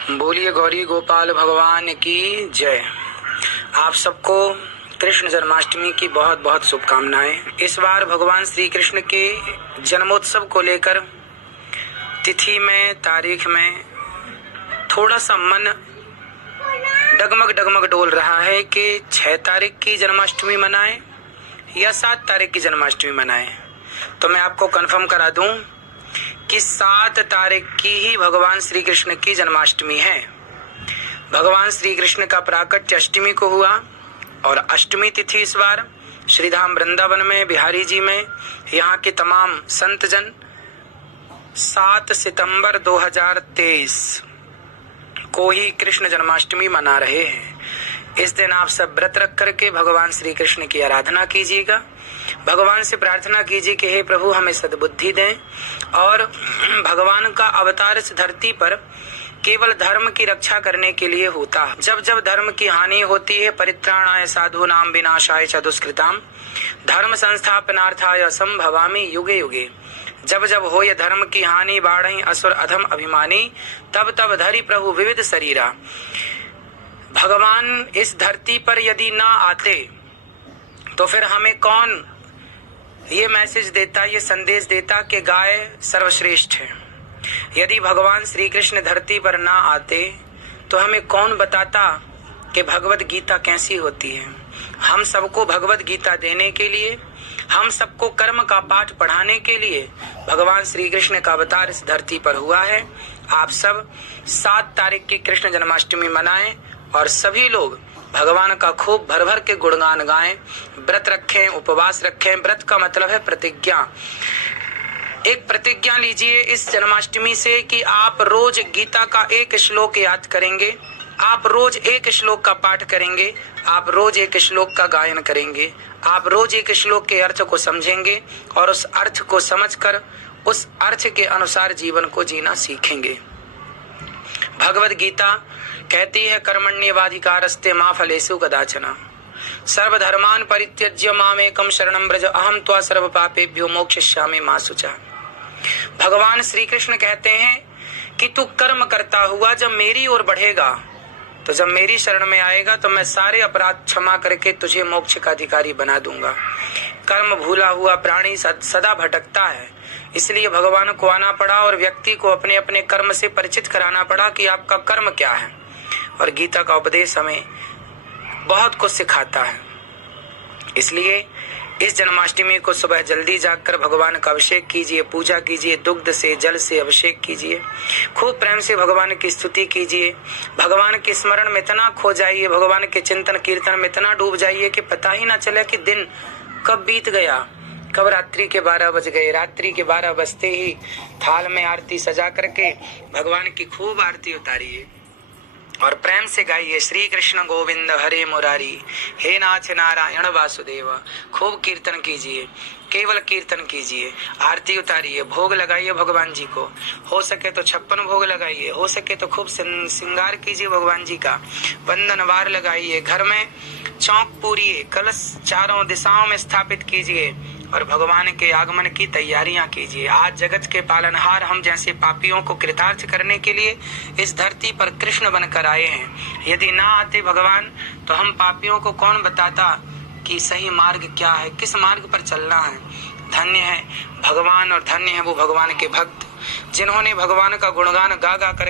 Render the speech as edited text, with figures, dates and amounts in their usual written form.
बोलिए गौरी गोपाल भगवान की जय। आप सबको कृष्ण जन्माष्टमी की बहुत बहुत शुभकामनाएं। इस बार भगवान श्री कृष्ण के जन्मोत्सव को लेकर तिथि में, तारीख में थोड़ा सा मन डगमग डोल रहा है कि 6 तारीख की जन्माष्टमी मनाएं या 7 तारीख की जन्माष्टमी मनाएं। तो मैं आपको कंफर्म करा दूं कि 7 तारीख की ही भगवान श्री कृष्ण की जन्माष्टमी है। भगवान श्री कृष्ण का प्राकट्य अष्टमी को हुआ और अष्टमी तिथि इस बार श्रीधाम वृंदावन में, बिहारी जी में यहाँ के तमाम संत जन 7 सितंबर 2023 को ही कृष्ण जन्माष्टमी मना रहे हैं। इस दिन आप सब व्रत रख करके भगवान श्री कृष्ण की आराधना कीजिएगा। भगवान से प्रार्थना कीजिए कि हे प्रभु हमें सद्बुद्धि दें। और भगवान का अवतार इस धरती पर केवल धर्म की रक्षा करने के लिए होता है। जब जब धर्म की हानि होती है, परित्राणाय साधूनां विनाशाय च दुष्कृतां धर्म संस्थापनार्थाय संभवामि युगे युगे। जब जब हो ये धर्म की हानि, बाढ़हि असुर अधम अभिमानी, तब तब धरि प्रभु विविध शरीरा। भगवान इस धरती पर यदि ना आते तो फिर हमें कौन ये मैसेज देता, ये संदेश देता कि गाय सर्वश्रेष्ठ है। यदि भगवान श्री कृष्ण धरती पर ना आते तो हमें कौन बताता कि भगवत गीता कैसी होती है। हम सबको भगवत गीता देने के लिए, हम सबको कर्म का पाठ पढ़ाने के लिए भगवान श्री कृष्ण का अवतार इस धरती पर हुआ है। आप सब 7 तारीख की कृष्ण जन्माष्टमी मनाएं और सभी लोग भगवान का खूब भर भर के गुणगान गाएं, व्रत रखें, उपवास रखें। व्रत का मतलब है प्रतिज्ञा। एक प्रतिज्ञा लीजिए इस जन्माष्टमी से कि आप रोज गीता का एक श्लोक याद करेंगे, आप रोज एक श्लोक का पाठ करेंगे, आप रोज एक श्लोक का गायन करेंगे, आप रोज एक श्लोक के अर्थ को समझेंगे और उस अर्थ को समझकर उस अर्थ के अनुसार जीवन को जीना सीखेंगे। भगवत गीता कहती है कर्मण्येवाधिकारस्ते मा फलेषु कदाचन सर्वधर्मान् परित्यज्य मामेकं शरणं व्रज अहं त्वा सर्व पापेभ्यो मोक्षयिष्यामि मा शुचः। भगवान श्री कृष्ण कहते हैं कि तू कर्म करता हुआ जब मेरी ओर बढ़ेगा, तो जब मेरी शरण में आएगा तो मैं सारे अपराध क्षमा करके तुझे मोक्ष का अधिकारी बना दूंगा। कर्म भूला हुआ प्राणी सदा भटकता है, इसलिए भगवान को आना पड़ा और व्यक्ति को अपने अपने कर्म से परिचित कराना पड़ा कि आपका कर्म क्या है। और गीता का उपदेश हमें बहुत कुछ सिखाता है। इसलिए इस जन्माष्टमी को सुबह जल्दी जाकर भगवान का अभिषेक कीजिए, पूजा कीजिए, दुग्ध से, जल से अभिषेक कीजिए, खूब प्रेम से भगवान की स्तुति कीजिए, भगवान के स्मरण में इतना खो जाइए, भगवान के चिंतन कीर्तन में इतना डूब जाइए कि पता ही ना चले कि दिन कब बीत गया, कब रात्रि के 12 बज गए। रात्रि के 12 बजते ही थाल में आरती सजा करके भगवान की खूब आरती उतारिए और प्रेम से गाइए श्री कृष्ण गोविंद हरे मुरारी, हे नाथ नारायण वासुदेव। खूब कीर्तन कीजिए, केवल कीर्तन कीजिए, आरती उतारिए, भोग लगाइए भगवान जी को। हो सके तो 56 भोग लगाइए, हो सके तो खूब श्रृंगार कीजिए भगवान जी का, वंदन वार लगाइए, घर में चौक पूरिए, कलश चारों दिशाओं में स्थापित कीजिए और भगवान के आगमन की तैयारियां कीजिए। आज जगत के पालनहार हम जैसे पापियों को कृतार्थ करने के लिए इस धरती पर कृष्ण बनकर आए हैं। यदि ना आते भगवान तो हम पापियों को कौन बताता कि सही मार्ग क्या है, किस मार्ग पर चलना है। धन्य है भगवान और धन्य है वो भगवान के भक्त जिन्होंने भगवान का गुणगान गा गा कर